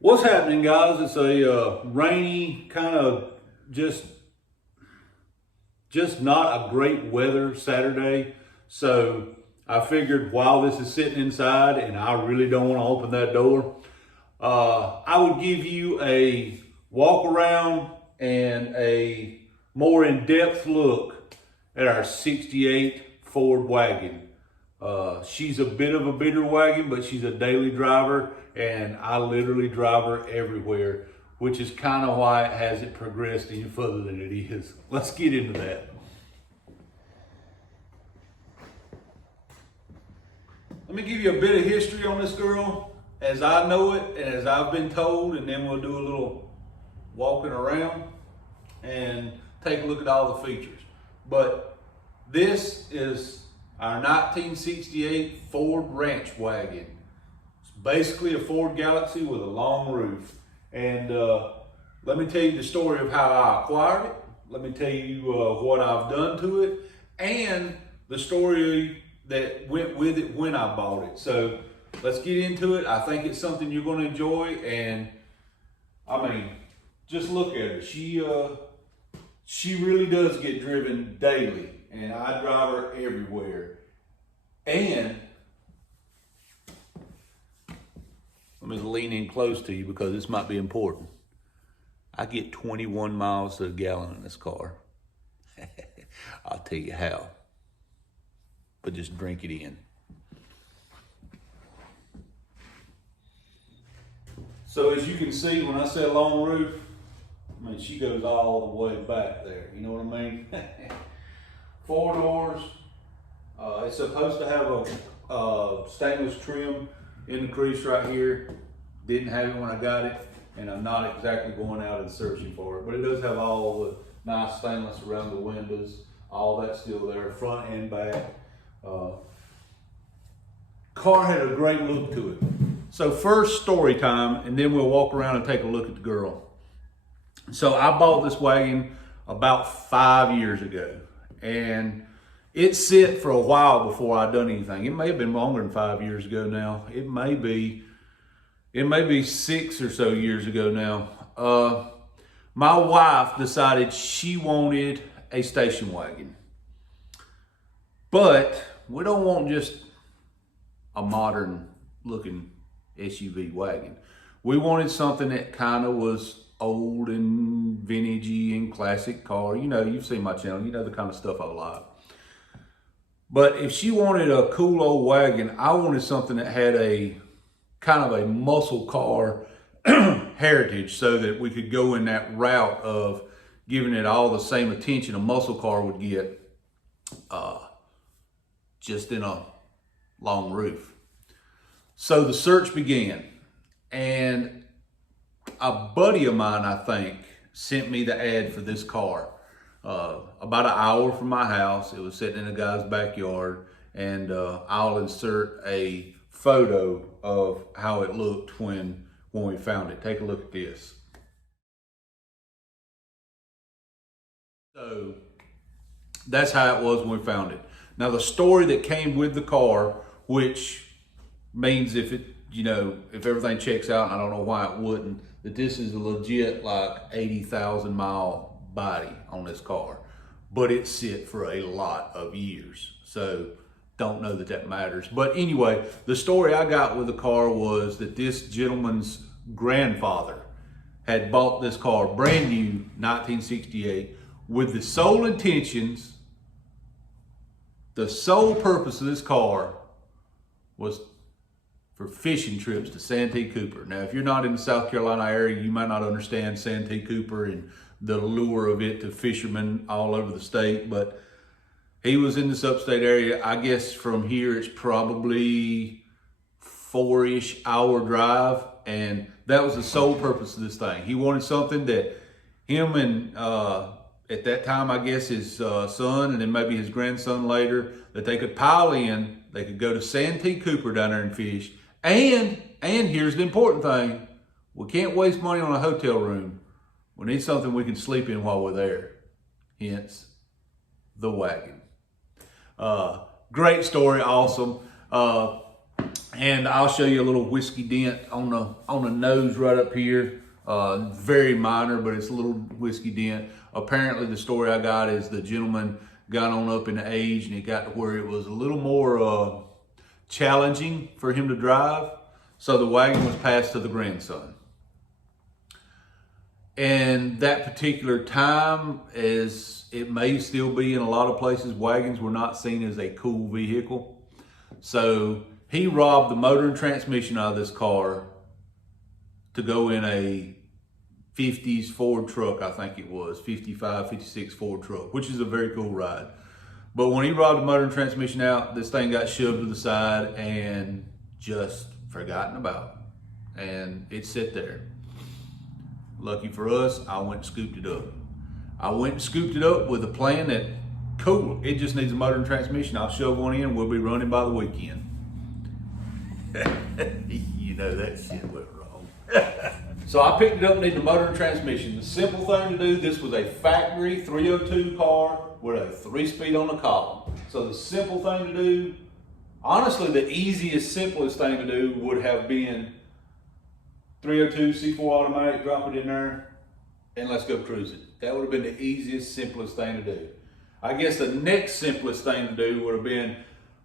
What's happening, guys? It's a rainy, kind of just not a great weather Saturday. So I figured while this is sitting inside and I really don't want to open that door, I would give you a walk around and a more in-depth look at our 68 Ford Wagon. She's a bit of a bigger wagon, but she's a daily driver, and I literally drive her everywhere, which is kind of why it hasn't progressed any further than it is. Let's get into that. Let me give you a bit of history on this girl as I know it and as I've been told, and then we'll do a little walking around and take a look at all the features. But this is our 1968 Ford Ranch Wagon. It's basically a Ford Galaxy with a long roof. And let me tell you the story of how I acquired it. Let me tell you what I've done to it and the story that went with it when I bought it. So let's get into it. I think it's something you're going to enjoy. And I mean, just look at her. She really does get driven daily, and I drive her everywhere. And let me lean in close to you because this might be important. I get 21 miles to the gallon in this car. I'll tell you how. But just drink it in. So as you can see, when I say a long roof, I mean, she goes all the way back there. You know what I mean? 4 doors. It's supposed to have a stainless trim in the crease right here. Didn't have it when I got it, and I'm not exactly going out and searching for it. But it does have all the nice stainless around the windows. All that's still there, front and back. Car had a great look to it. So first story time, and then we'll walk around and take a look at the girl. So I bought this wagon about 5 years ago, and it sit for a while before I done anything. It may have been longer than 5 years ago now. It may be 6 or so years ago now. My wife decided she wanted a station wagon, but we don't want just a modern looking SUV wagon. We wanted something that kind of was old and vintagey and classic car. You know, you've seen my channel, you know the kind of stuff I like. But if she wanted a cool old wagon, I wanted something that had a kind of a muscle car heritage, so that we could go in that route of giving it all the same attention a muscle car would get, just in a long roof. So the search began, and a buddy of mine, I think, sent me the ad for this car. About an hour from my house. It was sitting in a guy's backyard, and I'll insert a photo of how it looked when we found it. Take a look at this. So that's how it was when we found it. Now the story that came with the car, which means if everything checks out, and I don't know why it wouldn't, that this is a legit like 80,000 mile body on this car, but it sit for a lot of years. So don't know that matters. But anyway, the story I got with the car was that this gentleman's grandfather had bought this car brand new, 1968, with the sole intentions, the sole purpose of this car was for fishing trips to Santee Cooper. Now, if you're not in the South Carolina area, you might not understand Santee Cooper and the lure of it to fishermen all over the state, but he was in this upstate area. I guess from here, it's probably 4-ish hour drive, and that was the sole purpose of this thing. He wanted something that him and, at that time, I guess his son, and then maybe his grandson later, that they could pile in, they could go to Santee Cooper down there and fish. And here's the important thing, we can't waste money on a hotel room. We need something we can sleep in while we're there. Hence, the wagon. Great story, awesome. And I'll show you a little whiskey dent on the nose right up here. Very minor, but it's a little whiskey dent. Apparently the story I got is the gentleman got on up in age and it got to where it was a little more challenging for him to drive. So the wagon was passed to the grandson. And that particular time, as it may still be in a lot of places, wagons were not seen as a cool vehicle. So he robbed the motor and transmission out of this car to go in a 50s Ford truck, I think it was, 55, 56 Ford truck, which is a very cool ride. But when he robbed the motor and transmission out, this thing got shoved to the side and just forgotten about. And it sat there. Lucky for us, I went and scooped it up. I went and scooped it up with a plan that, cool, it just needs a motor and transmission. I'll shove one in, we'll be running by the weekend. You know that shit went wrong. So I picked it up, needed a motor and transmission. The simple thing to do, this was a factory 302 car with a 3-speed on the column. So the simple thing to do, honestly the easiest, simplest thing to do would have been 302 C4 automatic, drop it in there, and let's go cruise it. That would have been the easiest, simplest thing to do. I guess the next simplest thing to do would have been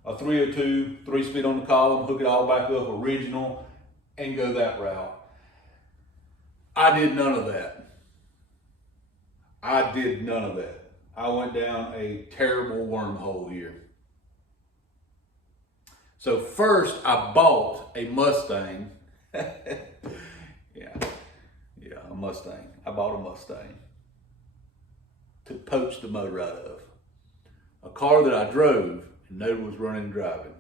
a 302, 3-speed on the column, hook it all back up original, and go that route. I did none of that. I went down a terrible wormhole here. So first I bought a Mustang. Yeah, a Mustang. I bought a Mustang to poach the motor out of. A car that I drove and nobody was running and driving.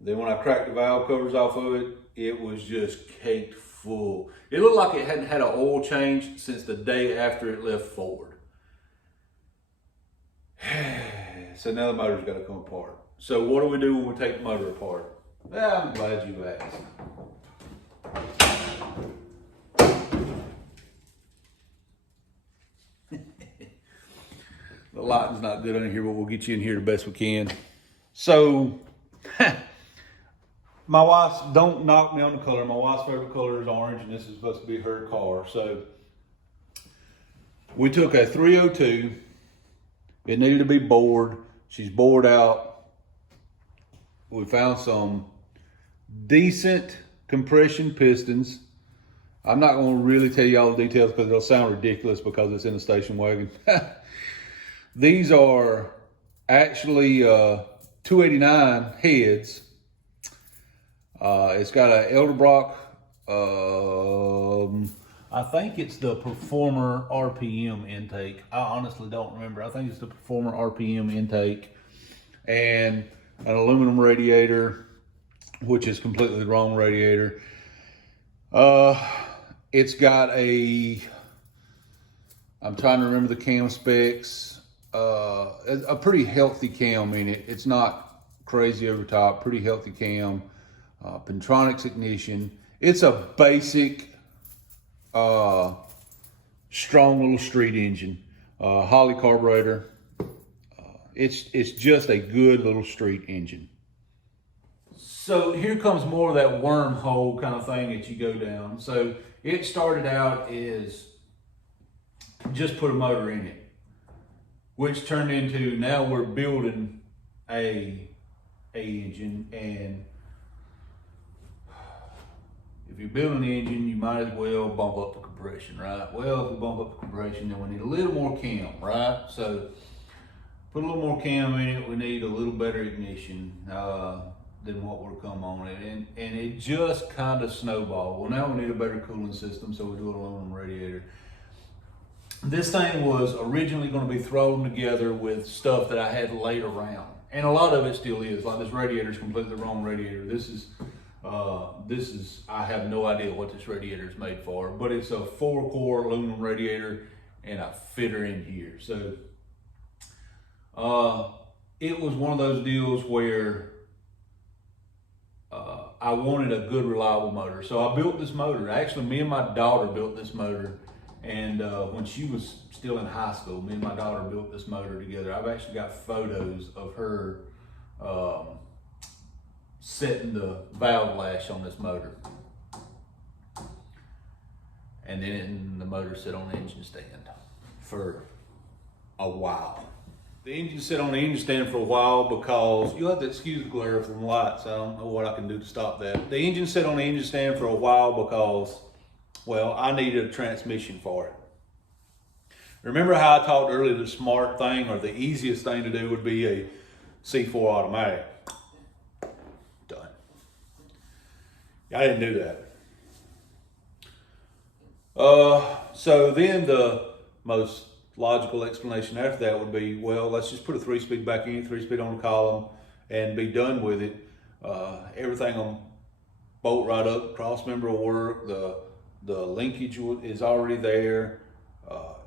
Then when I cracked the valve covers off of it, it was just caked full. It looked like it hadn't had an oil change since the day after it left Ford. So now the motor's got to come apart. So what do we do when we take the motor apart? Well, I'm glad you asked. The lighting's not good on here, but we'll get you in here the best we can. So, my wife's, don't knock me on the color. My wife's favorite color is orange, and this is supposed to be her car. So, we took a 302. It needed to be bored. She's bored out. We found some decent compression pistons. I'm not going to really tell you all the details because it'll sound ridiculous because it's in a station wagon. These are actually 289 heads. It's got an Elderbrock, I think it's the Performer RPM intake. I honestly don't remember. I think it's the Performer RPM intake. And an aluminum radiator, which is completely the wrong radiator. It's got I'm trying to remember the cam specs. A pretty healthy cam in it. It's not crazy over top, pretty healthy cam. Pentronics ignition. It's a basic, strong little street engine. Holley carburetor. It's just a good little street engine. So here comes more of that wormhole kind of thing that you go down. So it started out as just put a motor in it, which turned into now we're building a engine. And if you're building the engine, you might as well bump up the compression, right? Well, if we bump up the compression, then we need a little more cam, right? So put a little more cam in it. We need a little better ignition than what would come on it. And it just kind of snowballed. Well, now we need a better cooling system, so we do an aluminum radiator. This thing was originally going to be thrown together with stuff that I had laid around. And a lot of it still is. Like this radiator is completely the wrong radiator. This is, I have no idea what this radiator is made for, but it's a 4-core aluminum radiator and a fitter in here. So it was one of those deals where I wanted a good, reliable motor. So I built this motor. Actually, me and my daughter built this motor. And when she was still in high school, me and my daughter built this motor together. I've actually got photos of her setting the valve lash on this motor. And then the motor sit on the engine stand for a while. The engine sat on the engine stand for a while because, you'll have to excuse the glare from the lights. I don't know what I can do to stop that. The engine sat on the engine stand for a while because, well, I needed a transmission for it. Remember how I talked earlier, the smart thing or the easiest thing to do would be a C4 automatic. Done. I didn't do that. So then the most logical explanation after that would be, well, let's just put a 3-speed back in, 3-speed on the column, and be done with it. Everything will bolt right up, cross member will work, the linkage is already there.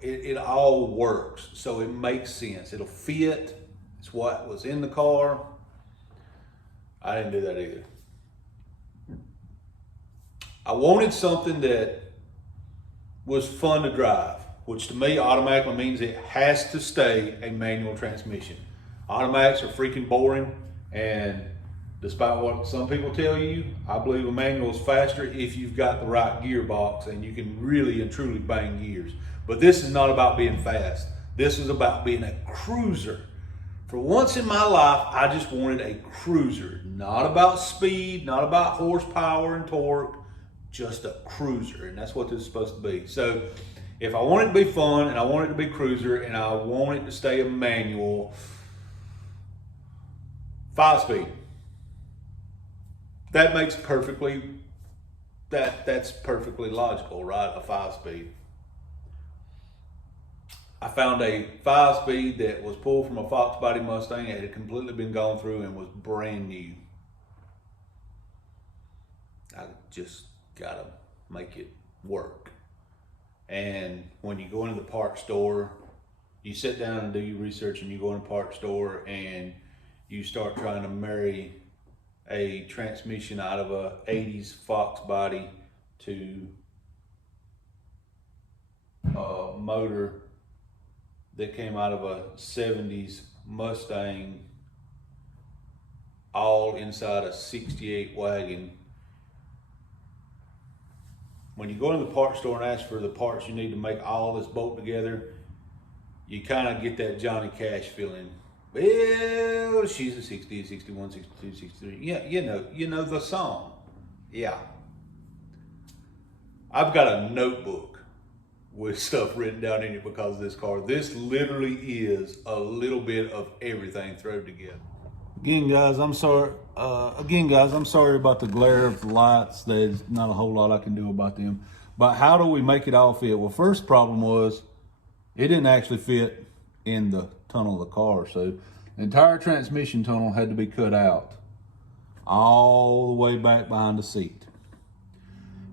It all works, so it makes sense. It'll fit. It's what was in the car. I didn't do that either. I wanted something that was fun to drive, which to me automatically means it has to stay a manual transmission. Automatics are freaking boring, and despite what some people tell you, I believe a manual is faster if you've got the right gearbox and you can really and truly bang gears. But this is not about being fast. This is about being a cruiser. For once in my life, I just wanted a cruiser. Not about speed, not about horsepower and torque, just a cruiser. And that's what this is supposed to be. So if I want it to be fun and I want it to be cruiser and I want it to stay a manual, 5-speed. That makes perfectly, that's perfectly logical, right? A 5-speed. I found a 5-speed that was pulled from a Fox body Mustang. It had completely been gone through and was brand new. I just gotta make it work. And when you go into the parts store, you sit down and do your research, and you go in the parts store and you start trying to marry a transmission out of a 80s Fox body to a motor that came out of a 70s Mustang, all inside a 68 Wagon. When you go into the parts store and ask for the parts you need to make all this bolt together, you kind of get that Johnny Cash feeling. Well, she's a 60, 61, 62, 63. Yeah, you know the song. Yeah. I've got a notebook with stuff written down in it because of this car. This literally is a little bit of everything thrown together. Again, guys, I'm sorry about the glare of the lights. There's not a whole lot I can do about them. But how do we make it all fit? Well, first problem was it didn't actually fit in the tunnel of the car. So the entire transmission tunnel had to be cut out all the way back behind the seat.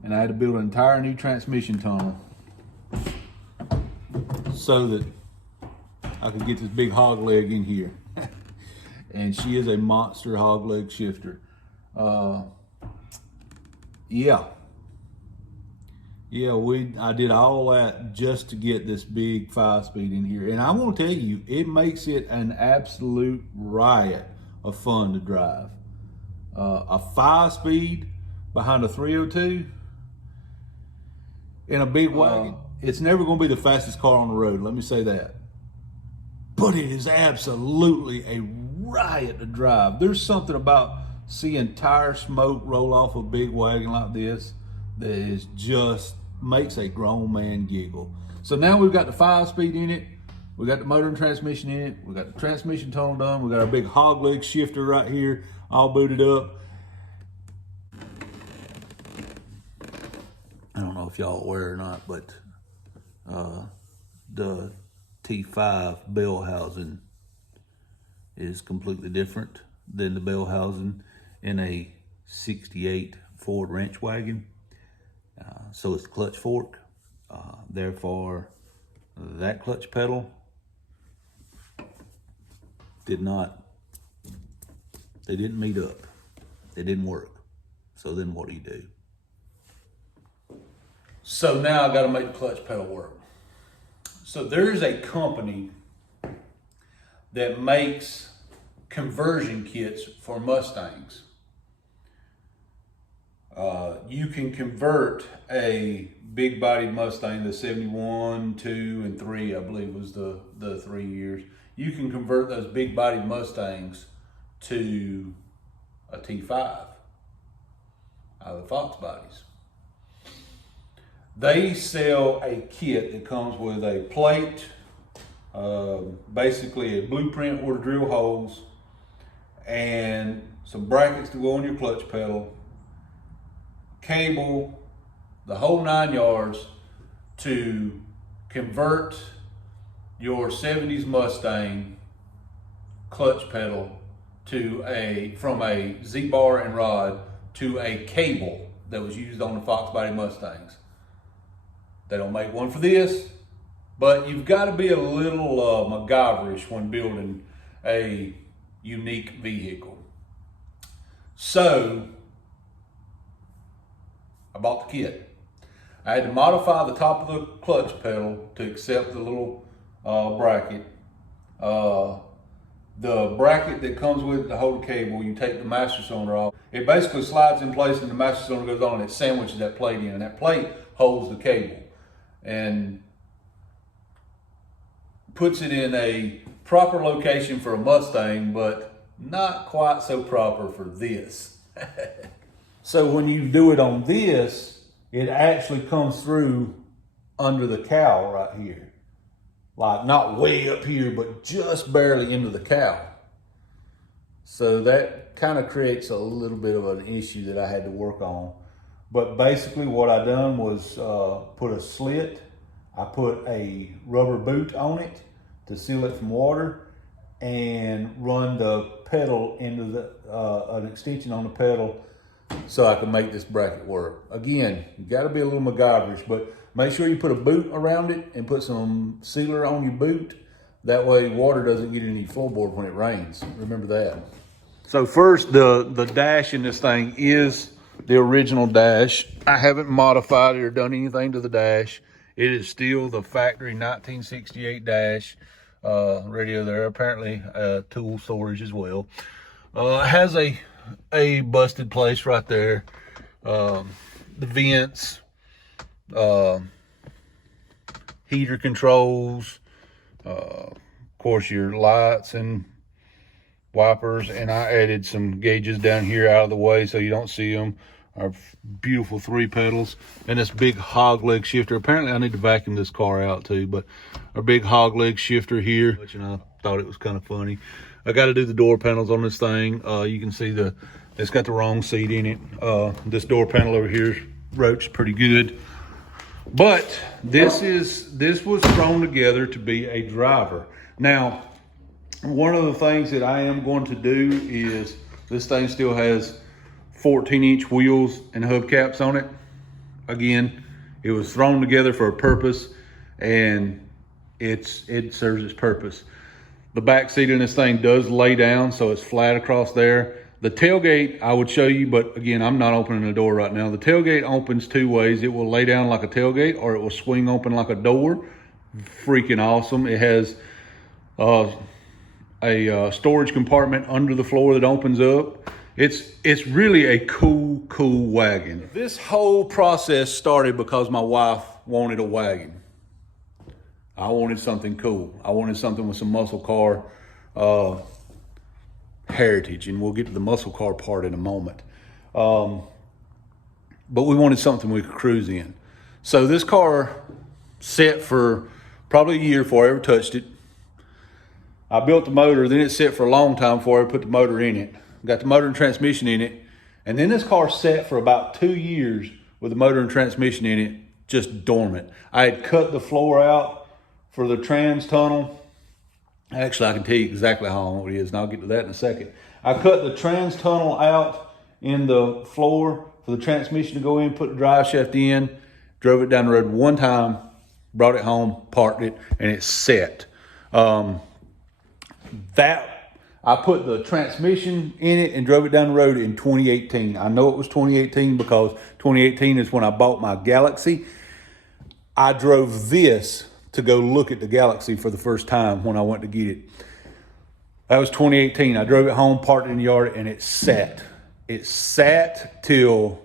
And I had to build an entire new transmission tunnel so that I could get this big hog leg in here. And she is a monster hog leg shifter. Yeah, I did all that just to get this big 5-speed in here. And I'm gonna tell you, it makes it an absolute riot of fun to drive. A 5-speed behind a 302 in a big wagon, it's never gonna be the fastest car on the road, let me say that. But it is absolutely a riot to drive. There's something about seeing tire smoke roll off a big wagon like this that is just makes a grown man giggle. So now we've got the 5-speed in it, we got the motor and transmission in it, we got the transmission tunnel done, we got our big hog leg shifter right here all booted up. I don't know if y'all aware or not, but the T5 bell housing is completely different than the bell housing in a 68 Ford Ranch wagon. So it's the clutch fork. Therefore, that clutch pedal they didn't meet up. They didn't work. So then what do you do? So now I got to make the clutch pedal work. So there's a company that makes conversion kits for Mustangs. You can convert a big bodied Mustang, the 71, 2, and 3, I believe was the 3 years. You can convert those big bodied Mustangs to a T5 out of the Fox bodies. They sell a kit that comes with a plate, basically a blueprint where to drill holes, and some brackets to go on your clutch pedal, cable, the whole 9 yards to convert your 70s Mustang clutch pedal to from a Z-bar and rod to a cable that was used on the Fox body Mustangs. They don't make one for this, but you've got to be a little MacGyverish when building a unique vehicle. So I bought the kit. I had to modify the top of the clutch pedal to accept the little bracket. The bracket that comes with the hold cable, you take the master cylinder off. It basically slides in place and the master cylinder goes on and it sandwiches that plate in, and that plate holds the cable and puts it in a proper location for a Mustang, but not quite so proper for this. So when you do it on this, it actually comes through under the cowl right here. Like not way up here, but just barely into the cowl. So that kind of creates a little bit of an issue that I had to work on. But basically what I done was put a slit. I put a rubber boot on it to seal it from water and run the pedal into an extension on the pedal so I can make this bracket work. Again, you gotta be a little MacGyverish, but make sure you put a boot around it and put some sealer on your boot. That way water doesn't get in your floorboard when it rains. Remember that. So first, the dash in this thing is the original dash. I haven't modified it or done anything to the dash. It is still the factory 1968 dash. Radio there, apparently tool storage as well. It has a busted place right there. The vents, heater controls, of course your lights and wipers, and I added some gauges down here out of the way so you don't see them. Our beautiful 3 pedals and this big hog leg shifter. Apparently I need to vacuum this car out too, but our big hog leg shifter here, which I thought it was kind of funny. I got to do the door panels on this thing. You can see it's got the wrong seat in it. This door panel over here is roached pretty good. But this was thrown together to be a driver. Now, one of the things that I am going to do is this thing still has 14-inch wheels and hubcaps on it. Again, it was thrown together for a purpose, and it serves its purpose. The back seat in this thing does lay down, so it's flat across there. The tailgate I would show you, but again, I'm not opening the door right now. The tailgate opens 2 ways. It will lay down like a tailgate, or it will swing open like a door. Freaking awesome. It has a storage compartment under the floor that opens up. It's really a cool wagon. This whole process started because my wife wanted a wagon. I wanted something cool. I wanted something with some muscle car heritage, and we'll get to the muscle car part in a moment. But we wanted something we could cruise in. So this car set for probably a year before I ever touched it. I built the motor, then it set for a long time before I put the motor in it. Got the motor and transmission in it. And then this car sat for about 2 years with the motor and transmission in it, just dormant. I had cut the floor out for the trans tunnel. Actually, I can tell you exactly how long it is, and I'll get to that in a second. I cut the trans tunnel out in the floor for the transmission to go in, put the drive shaft in, drove it down the road one time, brought it home, parked it, and it set. I put the transmission in it and drove it down the road in 2018. I know it was 2018 because 2018 is when I bought my Galaxy. I drove this to go look at the Galaxy for the first time when I went to get it. That was 2018. I drove it home, parked it in the yard, and it sat. It sat till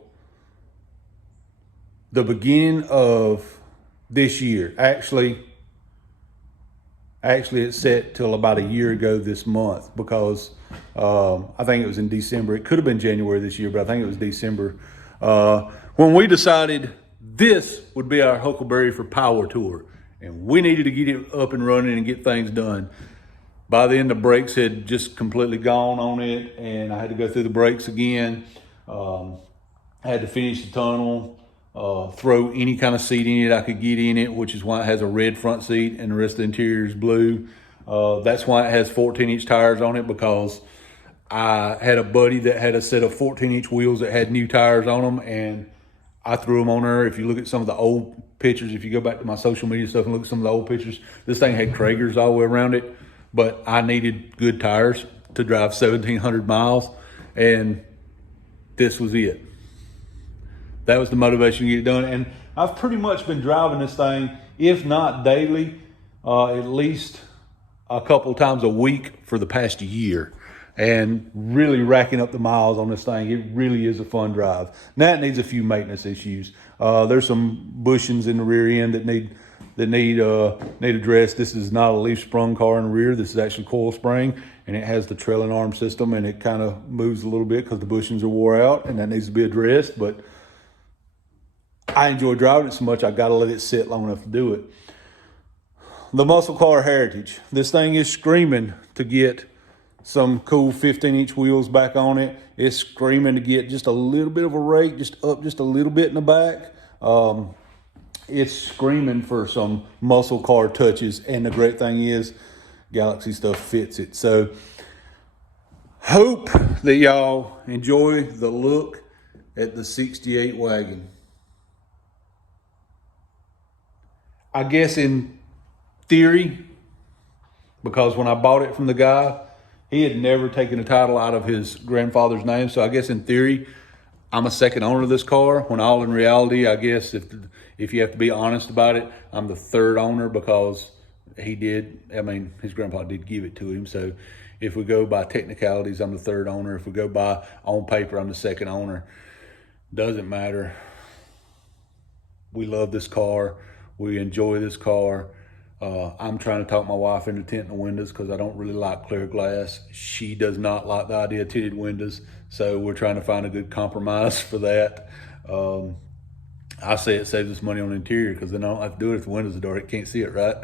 the beginning of this year. Actually, it's set till about a year ago this month, because I think it was in December. It could have been January this year, but I think it was December. When we decided this would be our Huckleberry for Power Tour, and we needed to get it up and running and get things done. By then, the brakes had just completely gone on it, and I had to go through the brakes again. I had to finish the tunnel, throw any kind of seat in it I could get in it, which is why it has a red front seat and the rest of the interior is blue. That's why it has 14-inch tires on it, because I had a buddy that had a set of 14-inch wheels that had new tires on them, and I threw them on there. If you look at some of the old pictures, if you go back to my social media stuff and look at some of the old pictures, this thing had Kragers all the way around it, but I needed good tires to drive 1,700 miles, and this was it. That was the motivation to get it done. And I've pretty much been driving this thing, if not daily, at least a couple of times a week for the past year, and really racking up the miles on this thing. It really is a fun drive. Now it needs a few maintenance issues. There's some bushings in the rear end that need addressed. This is not a leaf sprung car in the rear. This is actually coil spring, and it has the trailing arm system, and it kind of moves a little bit because the bushings are wore out, and that needs to be addressed. But I enjoy driving it so much, I got to let it sit long enough to do it. The muscle car heritage. This thing is screaming to get some cool 15-inch wheels back on it. It's screaming to get just a little bit of a rake, just up just a little bit in the back. It's screaming for some muscle car touches, and the great thing is Galaxy stuff fits it. So hope that y'all enjoy the look at the 68 wagon. I guess in theory, because when I bought it from the guy, he had never taken a title out of his grandfather's name. So I guess in theory, I'm a second owner of this car, when all in reality, I guess if you have to be honest about it, I'm the third owner, because his grandpa did give it to him. So if we go by technicalities, I'm the third owner. If we go by on paper, I'm the second owner. Doesn't matter. We love this car. We enjoy this car. I'm trying to talk my wife into tinting the windows, because I don't really like clear glass. She does not like the idea of tinted windows. So we're trying to find a good compromise for that. I say it saves us money on the interior, because then I don't have to do it if the windows are dark. You can't see it, right?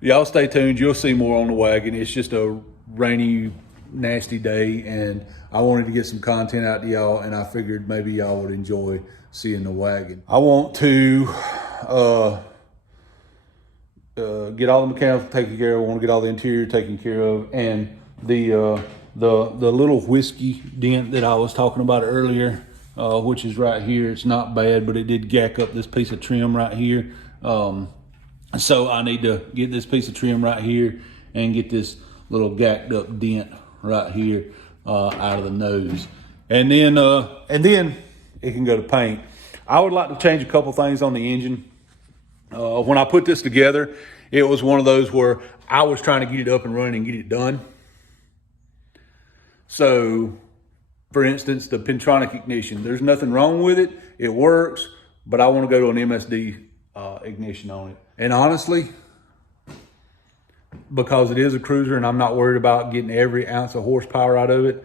Y'all stay tuned. You'll see more on the wagon. It's just a rainy, nasty day, and I wanted to get some content out to y'all, and I figured maybe y'all would enjoy seeing the wagon. I want to get all the mechanical taken care of. I want to get all the interior taken care of, and the little whiskey dent that I was talking about earlier, which is right here. It's not bad, but it did gack up this piece of trim right here. So I need to get this piece of trim right here and get this little gacked up dent right here out of the nose. And then it can go to paint. I would like to change a couple things on the engine. When I put this together, it was one of those where I was trying to get it up and running and get it done. So, for instance, the Pentronic ignition, there's nothing wrong with it. It works, but I want to go to an MSD ignition on it. And honestly, because it is a cruiser and I'm not worried about getting every ounce of horsepower out of it,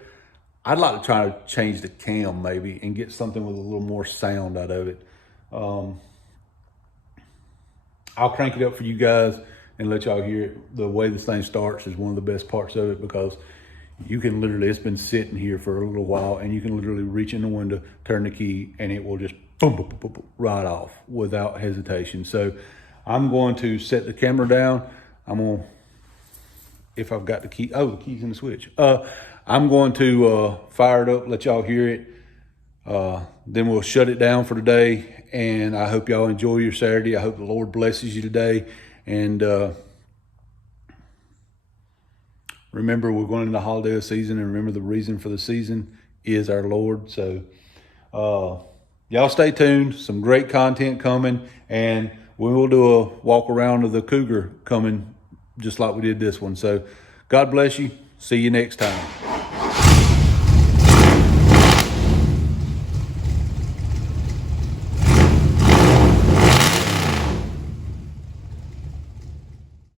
I'd like to try to change the cam maybe and get something with a little more sound out of it. I'll crank it up for you guys and let y'all hear it. The way this thing starts is one of the best parts of it, because you can literally, it's been sitting here for a little while, and you can literally reach in the window, turn the key, and it will just boom, boom, boom, boom, boom, right off without hesitation. So I'm going to set the camera down. I'm going to, if I've got the key, the key's in the switch. I'm going to fire it up, let y'all hear it. Then we'll shut it down for today. And I hope y'all enjoy your Saturday. I hope the Lord blesses you today. And remember, we're going into the holiday season, and remember the reason for the season is our Lord. So y'all stay tuned. Some great content coming, and we will do a walk around of the Cougar coming just like we did this one. So God bless you. See you next time.